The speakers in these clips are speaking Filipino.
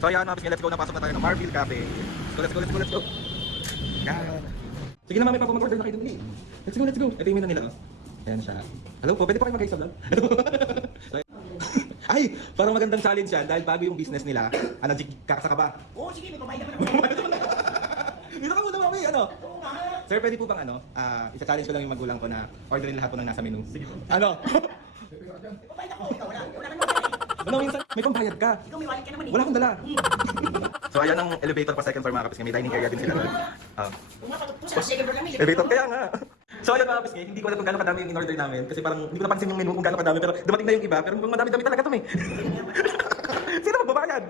So ayan, mga let's go na, pasok na tayo ng Marville Cafe. Let's go. Yan. Sige na mami, papa mag-order na kayo dun. Let's go. Ito yung menu nila. Ayan siya. Hello po, pwede po kayo mag-isa vlog? Ay, parang magandang challenge yan dahil bago yung business nila. Ano, kakasa ka ba? Oo, sige, may pabayad naman ako. Dito ka muna mami, ano? Oo nga. Sir, pwede po bang ano, isa-challenge ko lang yung magulang ko na orderin lahat po ng nasa menu. Sige po. Ano? May pabayad ako. Ikaw, wala ka naman pala eh. Ano, minsan, may pambayad ka. Ikaw may wallet ka naman eh. Wala akong dala. So ayan ang elevator pa second floor mga kapisngay. May dining area din sila doon. Sa second floor kami. Elevator kaya nga. So ayan mga kapisngay, hindi ko alam kung gaano kadami yung in-order namin. Kasi parang hindi ko napansin yung menu kung gaano kadami. Pero dumating na yung iba. Pero mukhang madami-dami talaga ito eh. Sino magbabayad?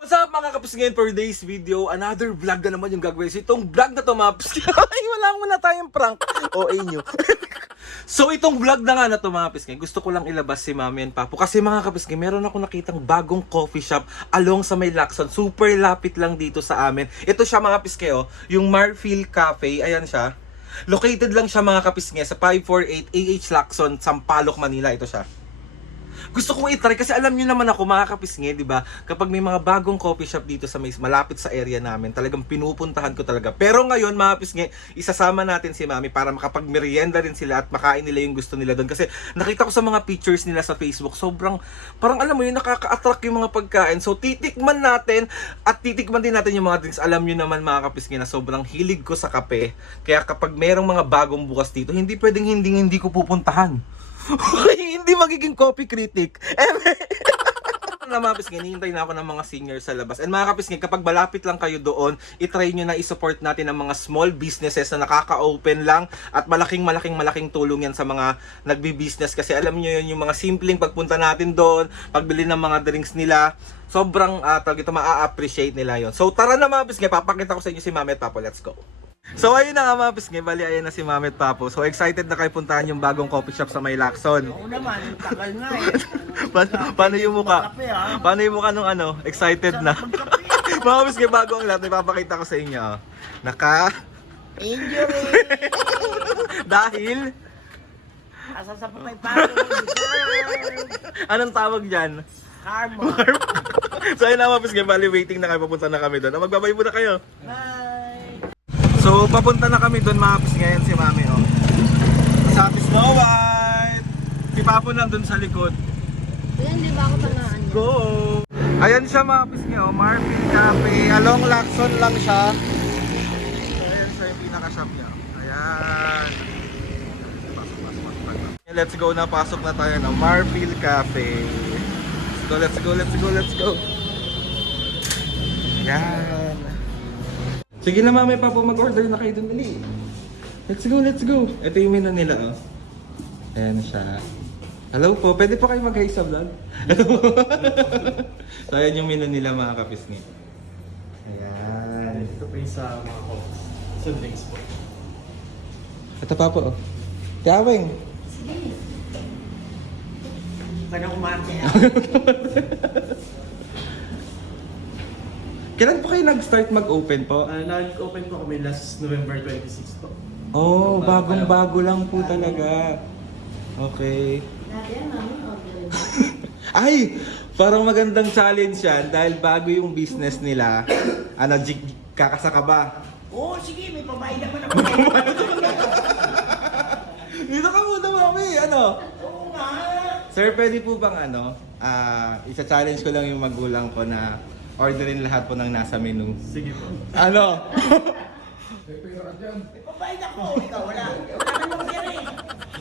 What's up mga kapisngay, for today's video, another vlog na naman yung gagawin. So itong vlog na to mga kapisngay, ay wala muna tayong prank. OA nyo. So itong vlog na nga na to mga kapisngay, gusto ko lang ilabas si Mami and Papo. Kasi mga kapisngay, meron ako nakitang bagong coffee shop along sa may Lacson. Super lapit lang dito sa amin. Ito siya mga kapisngay, oh, yung Marville Cafe. Ayan siya. Located lang siya mga kapisngay sa 548 AH Lacson, Sampaloc, Manila. Ito siya. Gusto kong i-try kasi alam niyo naman ako mga kapisngi, di ba? Kapag may mga bagong coffee shop dito sa may malapit sa area namin, talagang pinupuntahan ko talaga. Pero ngayon mga kapisngi, isasama natin si Mami para makapag-merienda rin sila at makain nila yung gusto nila doon. Kasi nakita ko sa mga pictures nila sa Facebook, sobrang, parang alam mo yun, nakaka-attract yung mga pagkain. So titikman natin at titikman din natin yung mga drinks. Alam niyo naman mga kapisngi na sobrang hilig ko sa kape. Kaya kapag merong mga bagong bukas dito, hindi pwedeng hindi ko pupuntahan. Hindi magiging coffee critic. Na mga kapisngay, hinihintay na ako ng mga seniors sa labas. And mga kapisngay, kapag malapit lang kayo doon, itry nyo na i-support natin ang mga small businesses na nakaka-open lang at malaking tulong yan sa mga nagbi-business. Kasi alam nyo yun, yung mga simpleng pagpunta natin doon, pagbili ng mga drinks nila, sobrang ma-appreciate nila yon. So tara na mga kapisngay, papakita ko sa inyo si Mami at Papo. Let's go. So ayun na nga mga kapisngay, bali ayan na si Mami at Papo. So excited na kayo puntahan yung bagong coffee shop sa may Lacson. Oo naman, tagal na eh. Paano yung mukha? Kape, ah. Paano yung mukha nung ano? Excited na. Mga kapisngay, bago ang lahat, may papakita ko sa inyo. Injury. Dahil, Asa sa patay palo. anong tawag dyan? Karma. So ayun na mga kapisngay, bali waiting na kayo, papunta na kami doon. Magbabay muna kayo. Bye. So papunta na kami doon mga kapisngay, ngayon si Mami oh. Sa ating Snow White. Si Papo nandun sa likod. Yan, di ba ako tamaan niya? Go! Ayan siya mga kapisngay oh, Marville Cafe. Along Lacson lang siya. So ayan siya yung pinaka-shop niya. Ayan. Pasok. Let's go na, pasok na tayo ng Marville Cafe. Let's go. Ayan. Sige na Mami, Papo, mag-order na kayo dun, dali. Let's go. Ito yung menu nila, oh. Ayan siya. Hello po, pwede po kayo mag-hi sa vlog? So, ayan yung menu nila mga kapisngi. Ayan. Ito pa yung sa mga coffees. Sundings po. Ito pa po, oh. Tiaweng. Pwede kumante ah. Kailan po kayo nag-start mag-open po? Nag-open po kami last November 26 po. Oh, bagong-bago lang po talaga. Okay. Dati yan, mami, order. Ay! Parang magandang challenge yan dahil bago yung business nila. Ano, kakasa ka ba? Oo, sige, may pabayad naman ako. Dito ka muna, Mami. Ano? Oo nga. Sir, pwede po bang ano, isa-challenge ko lang yung magulang ko na orderin lahat po ng nasa menu. Sige po. Ano? May pabayad ako. Ikaw, wala. Wala naman yan eh.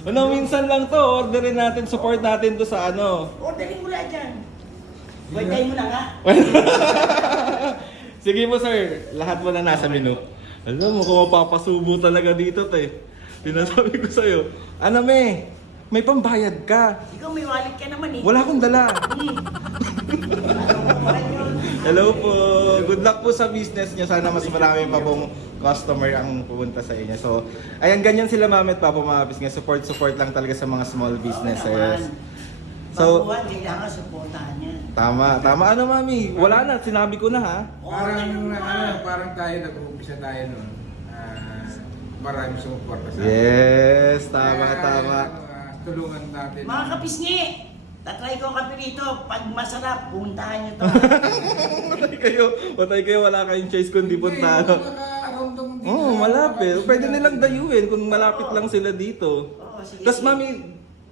Ano, minsan lang to. Orderin natin, support natin to sa ano. Orderin mo lang dyan. Wait mo na nga. Sige mo, sir. Lahat mo na nasa menu. Alam mo, kung mapapasubo talaga dito, te. Pinasabi ko sa'yo. Ano, me? May pambayad ka. Ikaw may wallet ka naman eh. Wala akong dala. Hello po. Good luck po sa business niyo. Sana mas marami pa pong customer ang pupunta sa inyo. So, ayan, ganyan sila Mami at Papo mga kapisngay. Support lang talaga sa mga small businesses. So, Baguhan, kailangan supportahan niya. tama. Ano, Mami? Wala na. Sinabi ko na, ha? Oo, ganun nga. Parang tayo nag-uumpisa tayo noon. maraming sumuporta sa Yes, tama, Kaya, tama. tulungan natin. Mga kapisngi, tatry ko kape rito. Pag masarap, puntahan nyo to. Patay kayo, wala kayong choice kundi punta. Oo, malapit. Pwede nilang dayuin kung malapit lang sila dito. Oo, sige, Tapos sige. mami,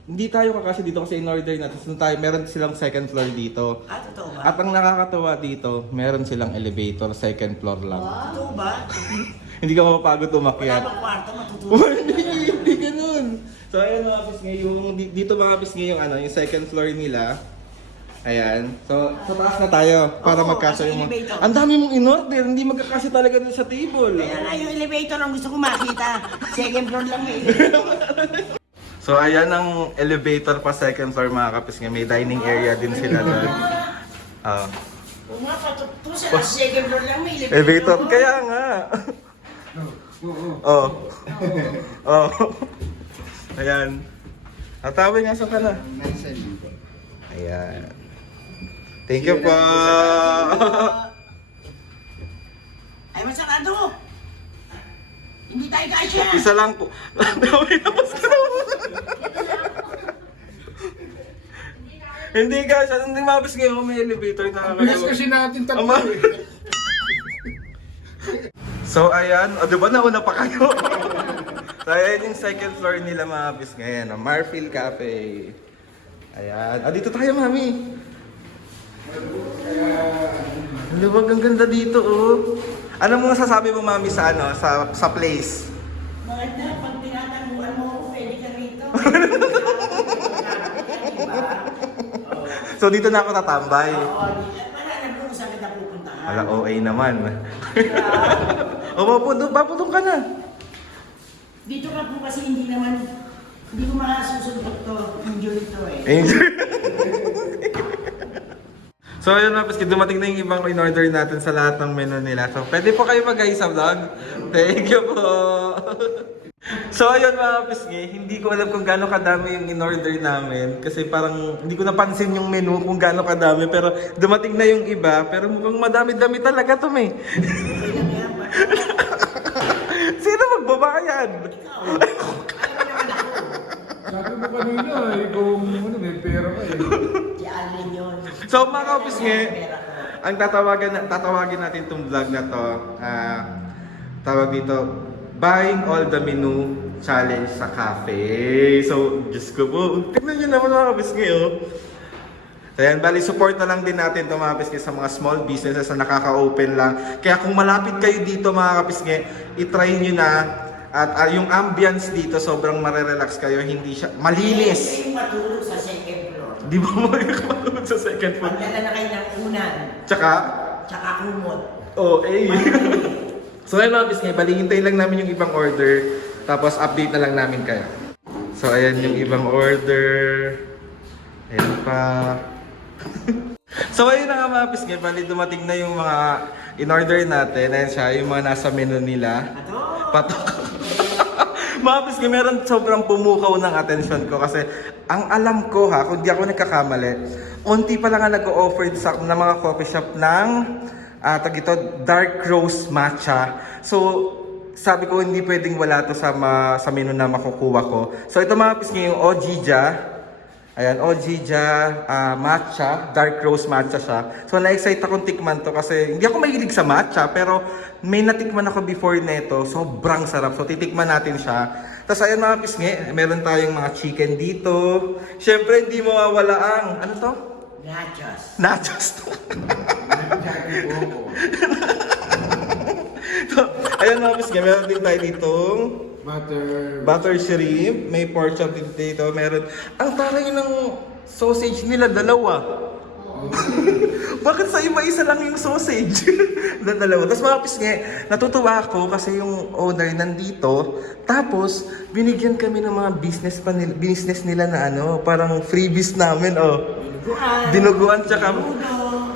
hindi tayo kakasya dito kasi in-order natin. So, meron silang second floor dito. Ah, totoo ba? At ang nakakatawa dito, meron silang elevator, second floor lang. Totoo ba? Hindi ka mapapagod Wala umakyat. bang kwarto, matutulog? Hindi ganun. So ayan mga pisngi, dito mga pisngi yung yung second floor nila. Ayan. So sa taas na tayo para Oo, magkasya nasa yung elevator. Ang dami mong in-order, hindi magkakasya talaga dun sa table. Kaya nga yung elevator ang gusto ko makita. Second floor lang may elevator. So ayan ang elevator pa second floor mga kapisngi. May dining area din sila doon. Kung nga, patuto sa second floor lang may elevator. Elevator, kaya nga. Oh. Oh. Ayan. Atawin nga sa kana. Ayan. Thank you po. Ay, masarado! Hindi tayo kasya! Isa lang po. Hindi ka, hindi mabis ngayon may elevator na Bilis kasi natin tatlo Ama. eh. So ayan, o diba nauna pa kayo? So ayan yung second floor nila mga bis ngayon, Marfil Cafe. Ayan, dito tayo mami. Ang luwag, ang ganda dito oh. Ano mo sasabi mo mami sa sa place? Maganda, pag tinatanungan mo ako, pwede ka rito. So dito na ako tatambay. Oo, para alam ko kung saan kita pupuntahan. Wala OA naman. O mapudong ka na. Dito ka po kasi hindi ko makasusundot to. Enjoy to eh. Angel. So ayun mga piski, dumating na yung ibang in-order natin sa lahat ng menu nila. So pwede po kayo mag-ayos sa vlog. Thank you po. So ayun mga piski, hindi ko alam kung gaano kadami yung in-order namin. Kasi parang hindi ko napansin yung menu kung gaano kadami. Pero dumating na yung iba. Pero mukhang madami-dami talaga to may. Sino magbabayad? Sabi mo kanina, ikaw may pera ka eh. Si Alvin yun. So mga kapis nga, Pera ko. ang tatawagin natin itong vlog na to, tawag dito, Buying All the Menu Challenge sa cafe. So, Diyos ko po, tignan nyo naman mga kapis nga oh. So yan, bali support na lang din natin ito mga kapis nga sa mga small businesses na nakaka-open lang. Kaya kung malapit kayo dito mga kapis nga, itry nyo na. At yung ambience dito, sobrang marerelax kayo, hindi siya, malinis. Hindi matulog sa second floor. Di ba mo makakatulog sa second floor? Pagdala na kayo ng unan, Tsaka, tsaka kumot. oh, eh. So ayun mga bisngi, balingintay lang namin yung ibang order. Tapos update na lang namin kayo. So ayan yung ibang order. Ayan pa. So ayun na nga mga bisngi, bali dumating na yung mga in-order natin. Ayan siya, yung mga nasa menu nila. Patok. Mga bisngi, meron sobrang pumukaw ng attention ko kasi ang alam ko ha, kung di ako nagkakamali, unti pa lang nga nag-o-offer sa ng mga coffee shop ng dark roast matcha. So, sabi ko hindi pwedeng wala to sa menu na makukuha ko. So, ito mga pisngi yung Ojija. Ayan, Ojija matcha, dark roast matcha siya. So, na-excite akong tikman to kasi hindi ako mahilig sa matcha, pero may natikman ako before nito. Sobrang sarap. So, titikman natin siya. Tapos, ayan mga pisngi, meron tayong mga chicken dito. Siyempre, hindi mawawala ang, ano to? Nachos. Nachos to. So, ayan mga pisngi, meron din tayo ditong butter shrimp, may pork chop din dito, meron. Ang taray ng sausage nila, dalawa. Bakit sa iba isa lang yung sausage? Dalawa. Tapos mga pisngi, natutuwa ako kasi yung owner nandito. Tapos, binigyan kami ng mga business nila na parang freebies namin, oh. Dinuguan tsaka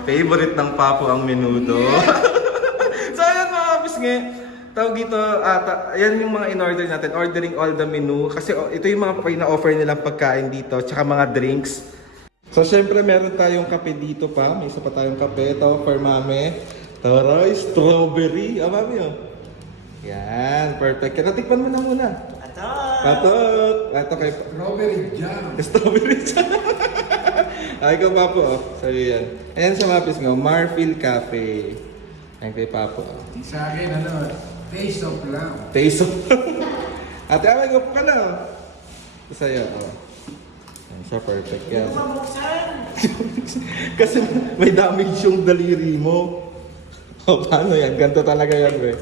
favorite ng Papo ang menudo. So ayan mga pisngi, tawag dito, yan yung mga in-order natin, ordering all the menu. Kasi ito yung mga pina-offer nilang pagkain dito, tsaka mga drinks. So syempre meron tayong kape dito pa, may isa pa tayong kape. Ito for mami. Taray, strawberry. Mami oh. Yan, perfect. Natikpan mo na muna. Ito. Patok! Ito kay Strawberry jam. strawberry jam. Ay, ikaw Papo, oh. Sabi yan. Ayan sa mapis ngo, Marfil Cafe. Ayan kay Papo, oh. Sa akin, taste of love. Taste of... Ate, away, go po ka na, oh. Ito sa'yo, oh. Ayan siya, perfect yan. Hindi ko mabuksan. Kasi may damage yung daliri mo. O, paano yan? Ganto talaga yan, we.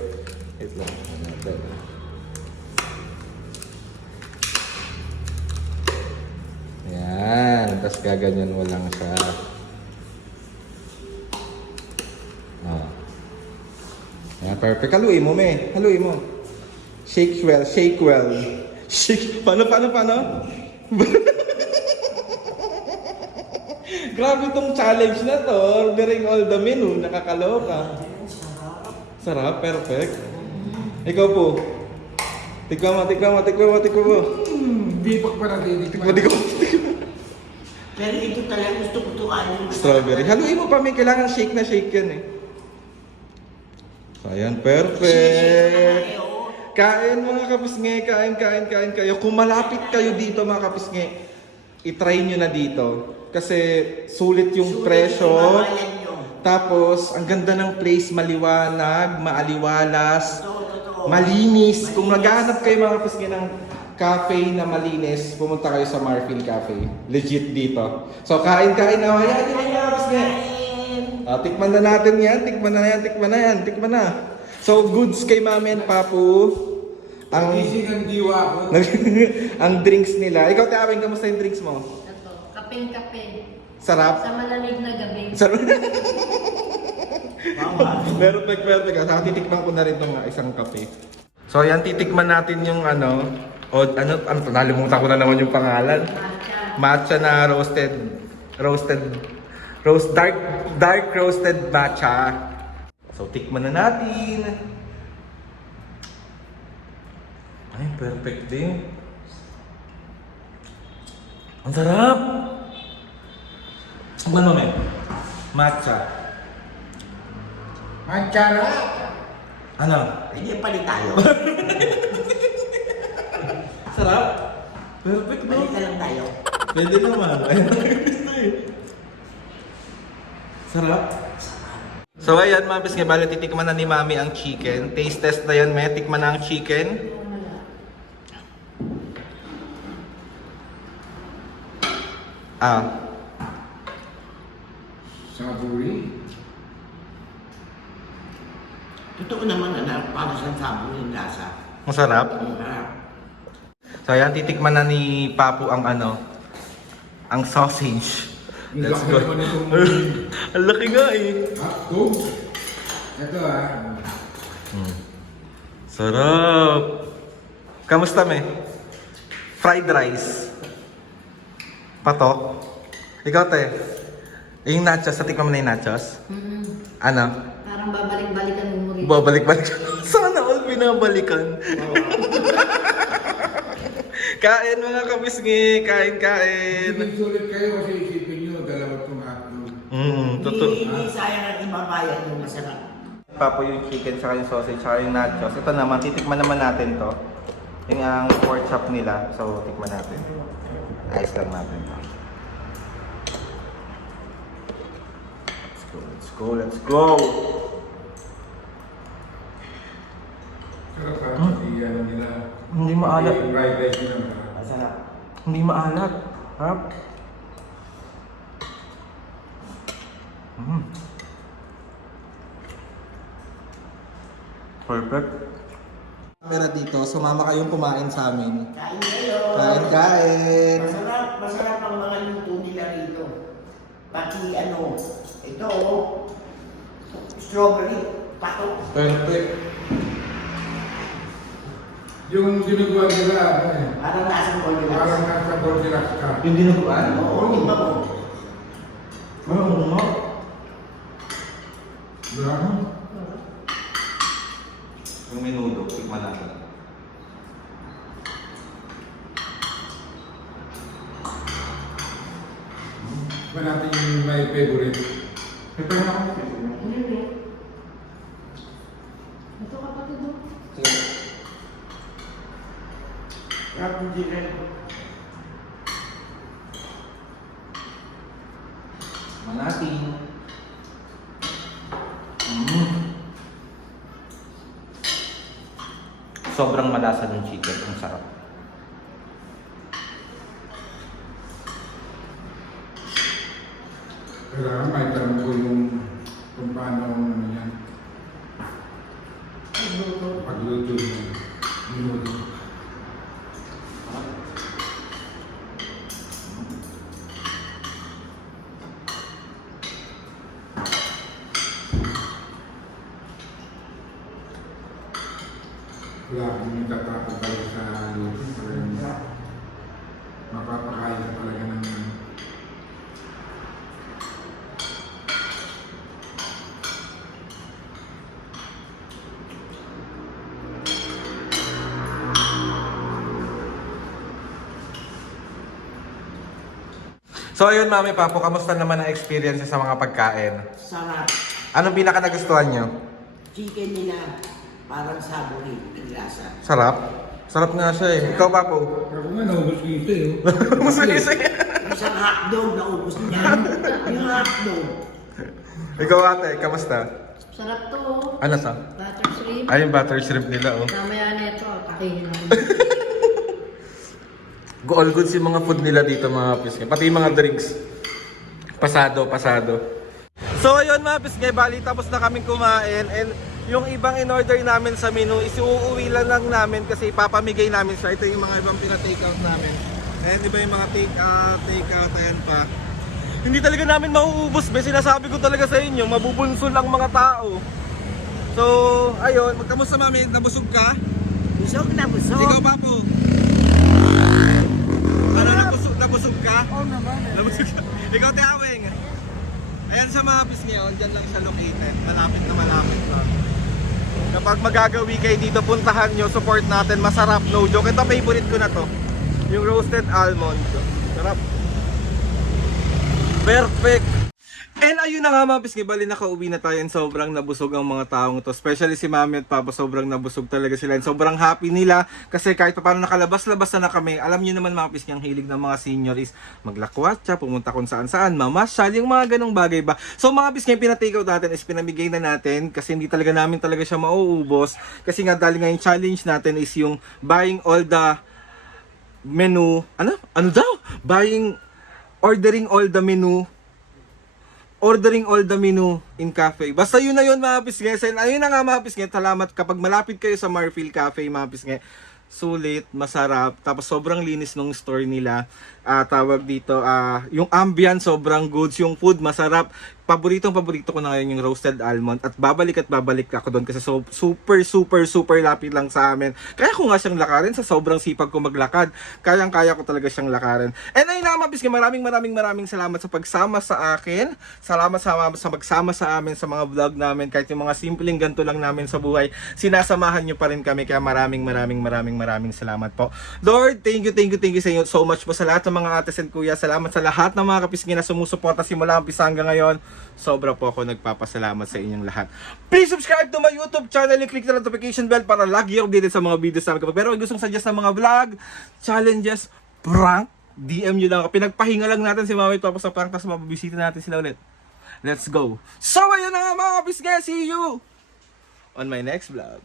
Wait lang. Yan. Tapos gaganyan mo lang siya. Oh. Yan, perfect. Haluin mo, me. Haluin mo. Shake well, shake well. Shake. Paano? Grabe itong challenge na to. Ordering all the menu. Nakakaloka. Sarap. Perfect. Ikaw po. Tikman mo. Hindi pa natin. Tikman ko. Pero ito talaga gusto ko tukanin. Strawberry. Haluin mo pa. May kailangan shake na shake yan eh. So, ayan. Perfect. Kain mga kapisngi. Kain kayo. Kung malapit kayo dito mga kapisngi, itry nyo na dito. Kasi sulit yung presyo. Tapos, ang ganda ng place, maliwanag, maaliwalas, malinis. Kung naghahanap kayo mga kapisngi ng cafe na malinis, pumunta kayo sa Marfil Cafe. Legit dito. So, kain na. Hayaan nyo mga kapisngi. Tikman na natin yan. Tikman na. So, goods kay Mami and Papu. Gising ang diwa ko. Ang drinks nila. Ikaw, Tiawing, kamusta yung drinks mo? Ito, kapeng-kape. Sarap? Sa malamig na gabi. Sarap. Perfect. Saka titikman ko na rin itong isang kape. So, yan, titikman natin yung nalimutan ko na naman yung pangalan. Matcha na dark roasted matcha. So, tikman na natin. Ay, perfect din. Ang sarap! Ang ano, men? Matcha. Manchara. Ano? Hindi palit tayo. Sarap? Perfect, no? Palit na lang tayo. Pwede naman. Ayun ang gusto eh. Sarap. So ayan mga bisngi, bali titikman na ni Mami ang chicken. Taste test na yan, may tikman na ang chicken. Savory. Totoo naman para sa sabon yung lasa. Masarap. Masarap. So ayan, titikman na ni Papu ang ang sausage. Let's go. Ang laki nga eh. Hotdog. Ito Sarap. Kamusta me? Fried rice. Patok. Ikaw te. Yung nachos, tikman mo na yung nachos? Ano? Parang babalik-balikan mo rin. Babalik-balik. Sana all binabalikan. Kain mga kapisngi. Kain. Sulit kayo kasi isipin nyo, dalawa itong hotdog. Totoo. Hindi sayang ang ibabayad yung masarap. Papo yung chicken, saka yung sausage, saka yung nachos. Ito naman, titikman naman natin to. Yung ang pork chop nila. So, tikman natin. Ayos lang natin. Let's go! Sarap iyan nila. Hindi maalat. Yung fried rice nila. Masarap. Hindi maalat. Harap. Perfect. Camera dito, sumama kayong kumain sa amin. Kain kayo. Kain! Masarap ang mga luto nila rito. Pati ito strawberry, patok. Perfect. Yung ginagawa nila, Parang lasang Goldilocks. parang nasa Goldilocks ka. Yung dinuguan? Oo, di ba mo? Oo nga. Ano? Yung menudo, tikman natin. Ba natin yung my favorite. Ito na ako. Ito kapatid mo. Sige. Rapid chicken. Manating. Sobrang malasa ng chicken. Ang sarap. Kailangan may tanong ko yung kung paano ano yan. Pagluto ng minuto. Wala akong tatapos talaga sa luto. Talagang mapapakain ka talaga ng So ayun Mami Papo, kamusta naman ang experience sa mga pagkain? Sarap. Anong pinaka nagustuhan nyo? Chicken nila, parang saburi, ang lasa. Sarap? Sarap nga siya eh. Ikaw Papo? ako nga naubos ko ito eh. Sige. Isang hotdog na ubos niya. Yung hotdog. Ikaw ate, kamusta? Sarap to. Ano sa? Butter shrimp. Ay, yung butter shrimp nila oh. Mamaya neto, takihin namin. All goods yung mga food nila dito mga piskay. Pati yung mga drinks. Pasado. So ayun mga piskay, bali tapos na kaming kumain. And yung ibang in-order namin sa menu is uuwi lang namin kasi ipapamigay namin siya. Ito yung mga ibang pina-take out namin. And iba yung mga take out, ayan pa. Hindi talaga namin mauubos, be. Sinasabi ko talaga sa inyo, mabubunso lang mga tao. So, ayun, magkamusta mami? Nabusog ka? Busog na busog. Ikaw Papo? Ano, nabusog ka? Oo naman. Nabusog ka? Ikaw Tiawing? Ayan sa mga bis ngayon, dyan lang siya located. Malapit na. Kapag magagawi kayo dito, puntahan nyo, support natin. Masarap, no joke. Ito favorite ko na to. Yung roasted almond. Sarap. Perfect. And ayun na nga mga pisngi, bali nakauwi na tayo and sobrang nabusog ang mga taong to. Especially si Mami at Papa, sobrang nabusog talaga sila and sobrang happy nila kasi kahit pa paano nakalabas-labas na kami. Alam niyo naman mga pisngi, ang hilig ng mga senior is maglakwatsa, pumunta kung saan-saan, mamasyal, yung mga ganong bagay ba. So mga pisngi, pinatake out natin is pinamigay na natin kasi hindi talaga namin talaga siya mauubos. Kasi nga dahil nga yung challenge natin is yung buying all the menu, ordering all the menu in cafe. Basta yun na yun mga pisngi. Ayun na nga mga pisngi. Salamat kapag malapit kayo sa Marfil Cafe mga pisngi. Sulit, masarap. Tapos sobrang linis ng store nila. Tawag dito, yung ambience sobrang goods. Yung food masarap. Paborito ko na ngayon yung roasted almond. At babalik ako doon kasi super lapit lang sa amin. Kaya ko nga siyang lakarin sa sobrang sipag ko maglakad. Kayang-kaya ko talaga siyang lakarin. And ayun na mga pisngi, maraming salamat sa pagsama sa akin. Salamat sa magsama sa amin sa mga vlog namin. Kahit yung mga simpleng ganito lang namin sa buhay, sinasamahan nyo pa rin kami. Kaya maraming salamat po. Lord, thank you sa inyo so much po sa lahat ng mga ates and kuya. Salamat sa lahat ng mga kapisngi na sumusuporta simula umpisa hanggang ngayon. Sobra po ako nagpapasalamat sa inyong lahat. Please subscribe to my YouTube channel and click the notification bell para lagi updated sa mga videos namin. Pero kung gustong suggest ng mga vlog, challenges, prank, DM nyo lang. Pinagpahinga lang natin si Mami Papa sa prank, tapos mabibisita natin sila ulit. Let's go. So ayun na nga mga kapisngi, see you on my next vlog.